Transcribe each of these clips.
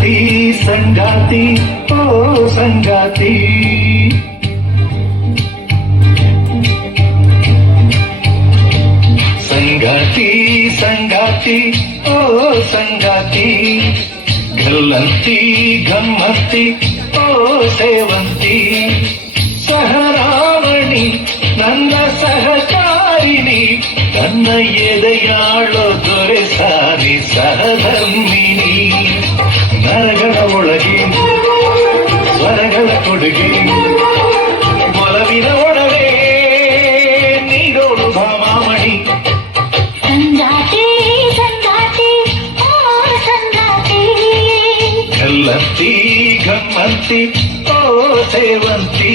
ಸಂಗಾತಿ ಸಂಗಾತಿ ಓ ಸಂಗಾತಿ ಸಂಗಾತಿ ಸಂಗಾತಿ ಓ ಸಂಗಾತಿ ಗಲ್ಲಂತಿ ಗಮ್ಮತ್ತಿ ಓ ಸೇವಂತಿ ಸಹರಾವಣಿ ನನ್ನ ಸಹಕಾರಿಣಿ ನನ್ನ ಎದೆಯಾಳೋ ದೊರೆ ಸಾರಿ ಸಹಧರ್ಮಿಣಿ ಕೊಡುಗೆ ಒಲವಿನ ಒಡವೆ ನೀಡೋಳು ಭಾಮಾಮಣಿ ಸಂಗಾತಿ ಸಂಗಾತಿ ಓ ಸಂಗಾತಿ ಗಲ್ಲಂತಿ ಗಮ್ಮಂತಿ ಓ ಸೇವಂತಿ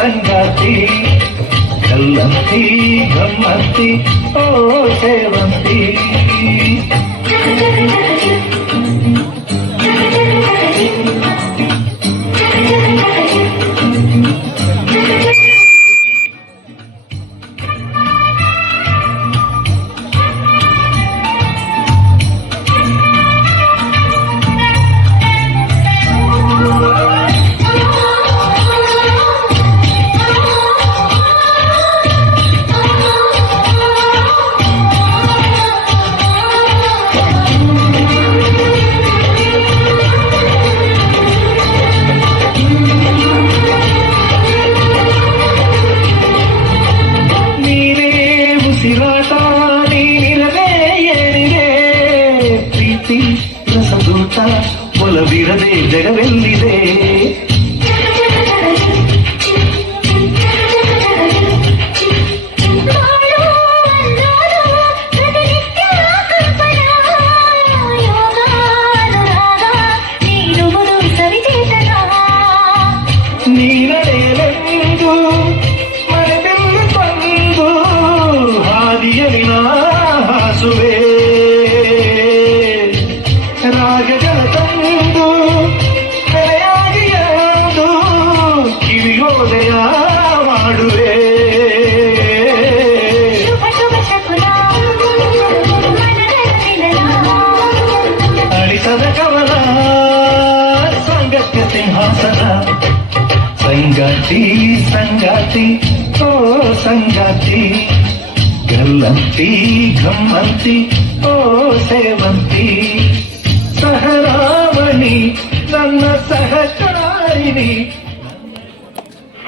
ಸಂಗತಿ ಗಲ್ಲಂತಿ ಗಮ್ಮಂತಿ ಓ ಸೇವಂತಿ ಉಸಿರಾಟಾಡಿ ನಿರಲೇ ಏನಿದೆ ಪ್ರೀತಿ ರಸದೂತ ಒಲವಿರದೆ ಜಗವೆಲ್ಲಿದೆ. ಸಿಂಹಾಸನ ಸಂಗಾತಿ ಸಂಗಾತಿ ಓ ಸಂಗಾತಿ ಗಲ್ಲಂತಿ ಗಮ್ಮಂತಿ ಓ ಸೇವಂತಿ ಸಹರಾವಣಿ ನನ್ನ ಸಹಕಾರಿಣಿ